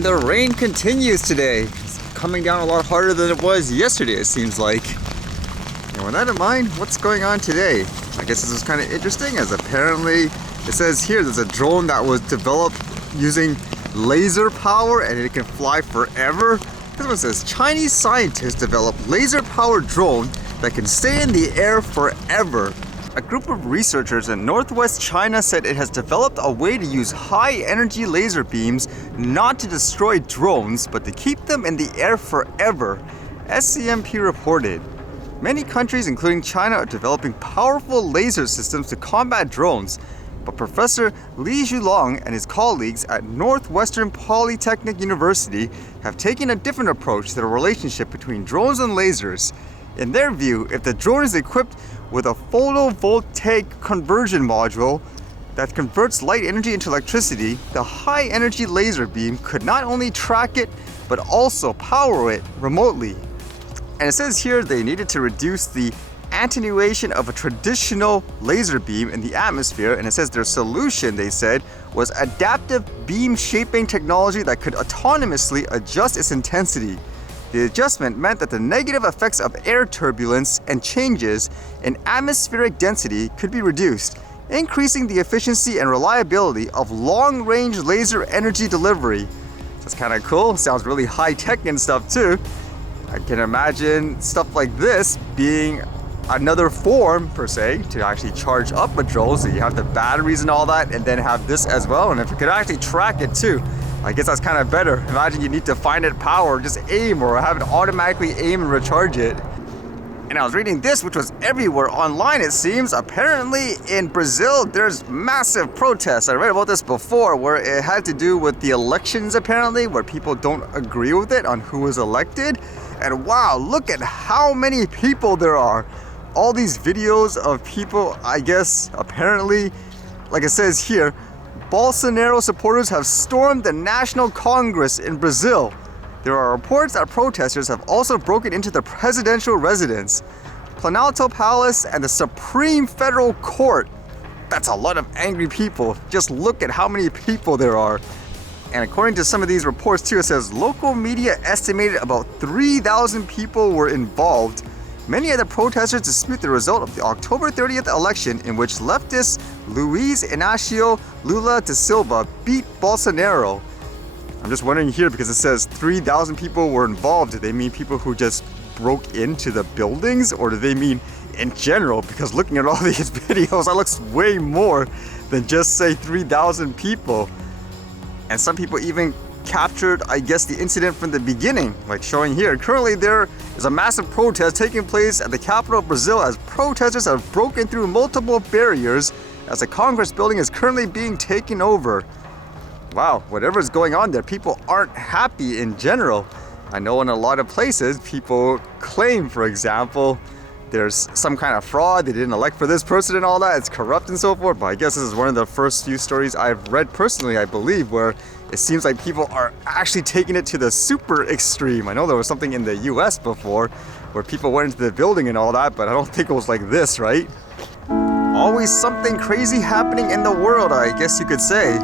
And the rain continues today. It's coming down a lot harder than it was yesterday, it seems like. And with that in mind, what's going on today? I guess this is kind of interesting, as apparently it says here there's a drone that was developed using laser power and it can fly forever. This one says Chinese scientists developed laser-powered drone that can stay in the air forever. A group of researchers in northwest China said it has developed a way to use high-energy laser beams not to destroy drones, but to keep them in the air forever, SCMP reported. Many countries, including China, are developing powerful laser systems to combat drones, but Professor Li Zhulong and his colleagues at Northwestern Polytechnic University have taken a different approach to the relationship between drones and lasers. In their view, if the drone is equipped with a photovoltaic conversion module that converts light energy into electricity, the high-energy laser beam could not only track it, but also power it remotely. And it says here they needed to reduce the attenuation of a traditional laser beam in the atmosphere, and it says their solution, they said, was adaptive beam shaping technology that could autonomously adjust its intensity. The adjustment meant that the negative effects of air turbulence and changes in atmospheric density could be reduced, increasing the efficiency and reliability of long-range laser energy delivery. That's kind of cool. Sounds really high-tech and stuff too. I can imagine stuff like this being another form, per se, to actually charge up a drone. So you have the batteries and all that, and then have this as well. And if you could actually track it too, I guess that's kind of better. Imagine you need to find it power, just aim, or have it automatically aim and recharge it. And I was reading this, which was everywhere online, it seems. Apparently in Brazil, there's massive protests. I read about this before, where it had to do with the elections, apparently, where people don't agree with it on who was elected. And wow, look at how many people there are. All these videos of people, I guess, apparently, like it says here, Bolsonaro supporters have stormed the National Congress in Brazil. There are reports that protesters have also broken into the presidential residence, Planalto Palace, and the Supreme Federal Court. That's a lot of angry people. Just look at how many people there are. And according to some of these reports too, it says local media estimated about 3,000 people were involved. Many of the protesters dispute the result of the October 30th election, in which leftist Luiz Inácio Lula da Silva beat Bolsonaro. I'm just wondering here, because it says 3,000 people were involved. Do they mean people who just broke into the buildings, or do they mean in general? Because looking at all these videos, that looks way more than just say 3,000 people. And some people even captured, I guess, the incident from the beginning, like showing here. Currently there is a massive protest taking place at the capital of Brazil, as protesters have broken through multiple barriers as the Congress building is currently being taken over. Wow, whatever's going on there, people aren't happy in general. I know in a lot of places people claim, for example, there's some kind of fraud, they didn't elect for this person and all that, it's corrupt and so forth. But I guess this is one of the first few stories I've read personally, I believe, where it seems like people are actually taking it to the super extreme. I know there was something in the US before where people went into the building and all that, but I don't think it was like this, right? Always something crazy happening in the world, I guess you could say.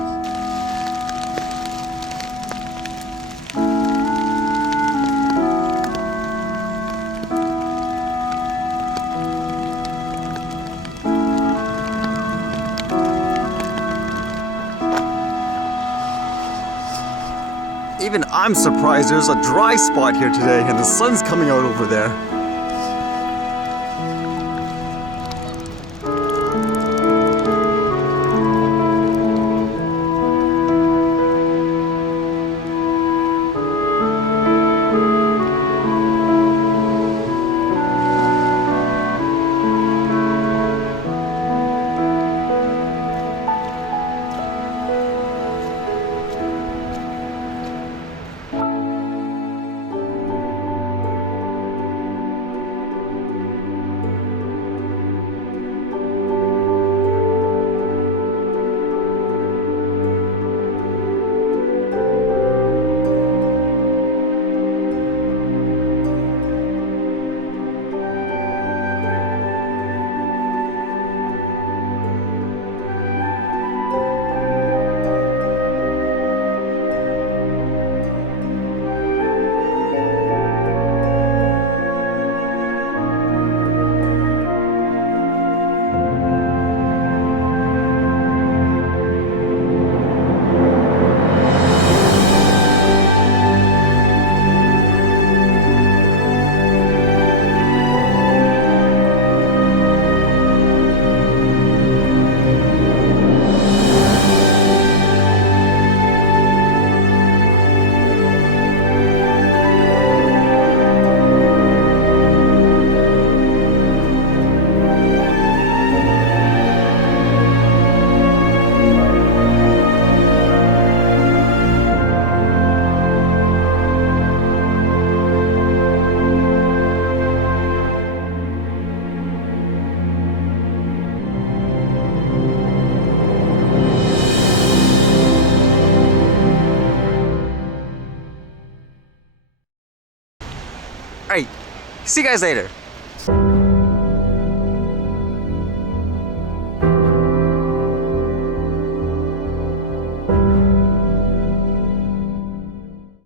Even I'm surprised there's a dry spot here today and the sun's coming out over there. Alright, see you guys later.